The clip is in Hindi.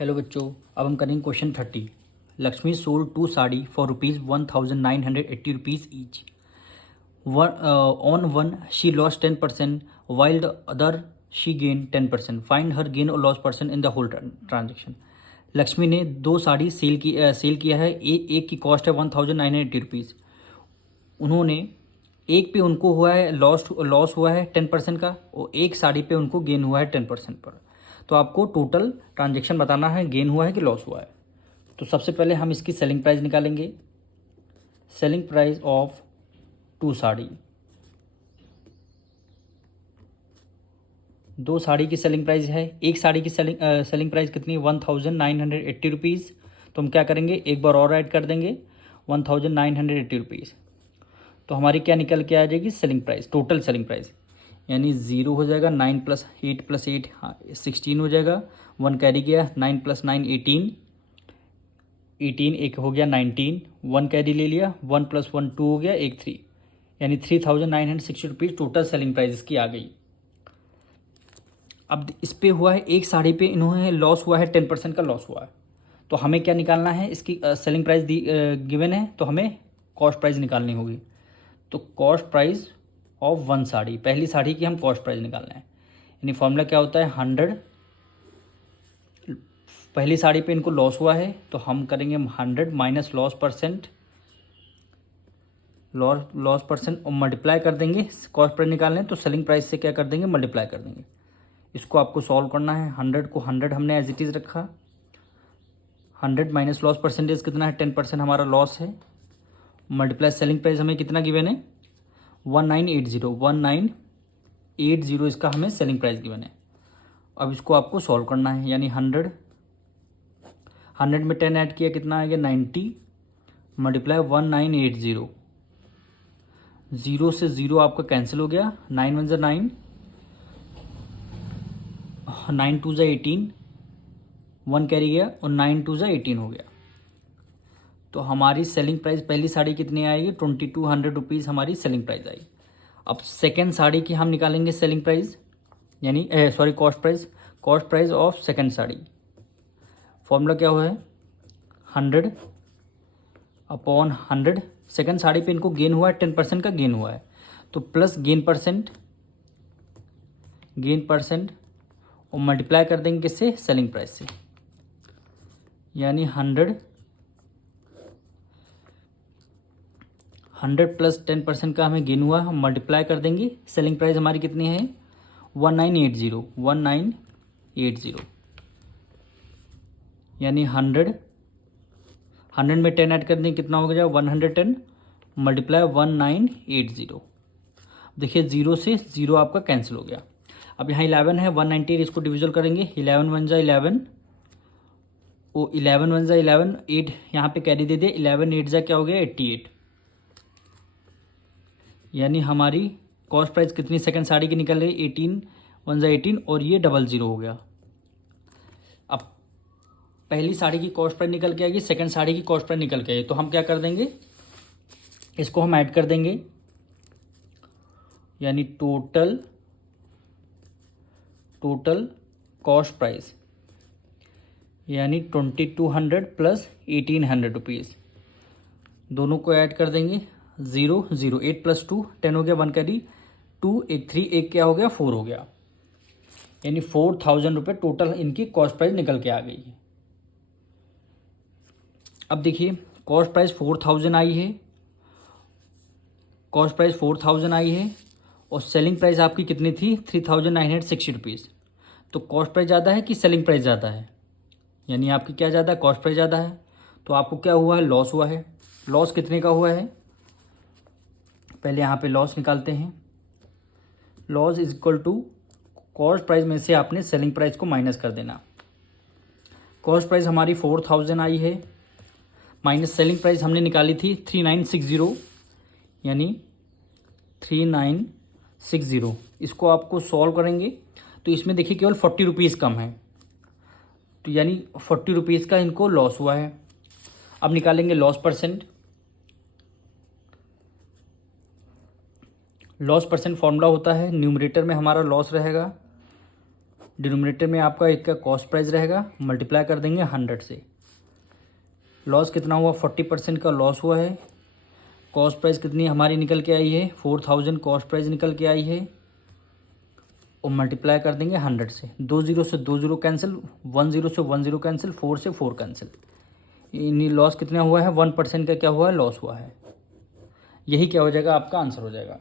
हेलो बच्चों, अब हम करेंगे question 30। Lakshmi sold 2 sari for ₹1980 each. On one she loss 10%, while the other she gain 10%। Find her gain और loss percent in the whole transaction. Lakshmi ने 2 साड़ी सेल किया है। एक की कॉस्ट है ₹1980। उन्होंने एक पे उनको हुआ है लॉस हुआ है 10% का, और एक साड़ी पे उनको गेन हुआ है 10% पर। तो आपको टोटल ट्रांजेक्शन बताना है, गेन हुआ है कि लॉस हुआ है। तो सबसे पहले हम इसकी सेलिंग प्राइस निकालेंगे। Selling price of 2 sari, 2 sari की सेलिंग प्राइस है। एक साड़ी की सेलिंग प्राइस कितनी है? ₹1980। तो हम क्या करेंगे, एक बार और ऐड कर देंगे, ₹1980। तो हमारी क्या निकल के आ जाएगी? Selling price, total selling price. यानी 0 हो जाएगा, 9 + 8 हाँ 16 हो जाएगा। 1 कैरी गया, 9 + 9 18, 18 एक हो गया 19, 1 कैरी ले लिया, 1 + 1 2 हो गया, एक 3, यानी ₹3960 टोटल सेलिंग प्राइस इसकी आ गई। अब इस पे हुआ है, एक साड़ी पे इन्होंने लॉस हुआ है, 10% का लॉस हुआ है। तो हमें क्या निकालना है? इसकी सेलिंग प्राइस गिवन है, तो हमें कॉस्ट प्राइस निकालनी होगी। तो कॉस्ट प्राइस ऑफ 1 साड़ी, पहली साड़ी की हम कॉस्ट प्राइस निकालना है। यानी फॉर्मूला क्या होता है? 100, पहली साड़ी पे इनको लॉस हुआ है तो हम करेंगे 100 माइनस लॉस परसेंट और मल्टीप्लाई कर देंगे। कॉस्ट प्राइस निकालने तो सेलिंग प्राइस से क्या कर देंगे? मल्टीप्लाई कर देंगे। इसको आपको सॉल्व करना है। 100 को 100 हमने एज इट इज़ रखा। 100 माइनस लॉस परसेंटेज कितना है? 10% हमारा लॉस है। मल्टीप्लाई सेलिंग प्राइस हमें कितना गिवन है? 1980 इसका हमें सेलिंग प्राइस गिवन है। अब इसको आपको सॉल्व करना है। यानी 100 में 10 ऐड किया, कितना आ गया? 90 मल्टीप्लाई 1980। 0 से 0 आपका कैंसिल हो गया। 9 1 9, 9 2 18, 1 कैरी गया और 9 2 18 हो गया। तो हमारी सेलिंग प्राइस पहली साड़ी कितनी आएगी? ₹2200 हमारी सेलिंग प्राइस आई। अब सेकेंड साड़ी की हम निकालेंगे सेलिंग प्राइस, यानी cost price of second sari. Formula क्या हुआ है? 100 अपॉन 100। सेकेंड साड़ी पे इनको गेन हुआ है, 10% का गेन हुआ है, तो प्लस गेन परसेंट और मल्टीप्लाई कर देंगे किससे? सेलिंग प्राइस से। यानी 100 प्लस 10% का हमें गेन हुआ, हम मल्टीप्लाई कर देंगे। सेलिंग प्राइस हमारी कितनी है? 1980। यानी 100 में 10 ऐड कर देंगे, कितना हो गया? 110 मल्टीप्लाई 1980। देखिए 0 से 0 आपका कैंसिल हो गया। अब यहाँ 11 है, 198 इसको डिविजल करेंगे। 11 1 जा 11, वो 11 1 जा 11, 8 यहाँ पे कैरी दे दिया। 11 8 जा क्या हो गया? 88। यानी हमारी कॉस्ट प्राइस कितनी सेकंड साड़ी की निकल रही? 18 1 जा 18 और ये 00 हो गया। अब पहली साड़ी की कॉस्ट प्राइस निकल के आएगी, सेकंड साड़ी की कॉस्ट प्राइस निकल के आएगी। तो हम क्या कर देंगे? इसको हम ऐड कर देंगे। यानी टोटल कॉस्ट प्राइस, यानी 2200 प्लस 1800 रुपीज़, दोनों को ऐड कर देंगे। 0 0 8 + 2 10 हो गया, 1 कैरी 2 एक 3 एक क्या हो गया? 4 हो गया। यानी 4000 रुपये टोटल इनकी कॉस्ट प्राइस निकल के आ गई है। अब देखिए कॉस्ट प्राइस 4000 आई है, और सेलिंग प्राइस आपकी कितनी थी? 3960 रुपीज़। तो कॉस्ट प्राइस ज़्यादा है कि सेलिंग प्राइस ज़्यादा है? यानी आपकी क्या ज़्यादा है? कॉस्ट प्राइस ज़्यादा है। तो आपको क्या हुआ है? लॉस हुआ है। लॉस कितने का हुआ है? पहले यहाँ पे लॉस निकालते हैं। Loss is equal to cost price में से आपने सेलिंग प्राइस को माइनस कर देना। कॉस्ट प्राइस हमारी 4000 आई है, माइनस सेलिंग प्राइस हमने निकाली थी 3960, यानी 3960। इसको आपको सॉल्व करेंगे तो इसमें देखिए केवल 40 रुपीज़ कम है, तो यानी 40 रुपीज़ का इनको लॉस हुआ है। अब निकालेंगे loss percent. Loss percent formula होता है, न्यूमरेटर में हमारा लॉस रहेगा, डिनोमिनेटर में आपका एक का कॉस्ट प्राइस रहेगा, मल्टीप्लाई कर देंगे 100 से। लॉस कितना हुआ, 40% का लॉस हुआ है। कॉस्ट प्राइस कितनी हमारी निकल के आई है, 4000 कॉस्ट प्राइस निकल के आई है, और मल्टीप्लाई कर देंगे 100 से। 20 से 20 कैंसिल, 10 से 10 कैंसिल, 4 से 4 कैंसिल। इन लॉस कितना हुआ है, 1% का क्या हुआ है, लॉस हुआ है। यही क्या हो जाएगा, आपका आंसर हो जाएगा।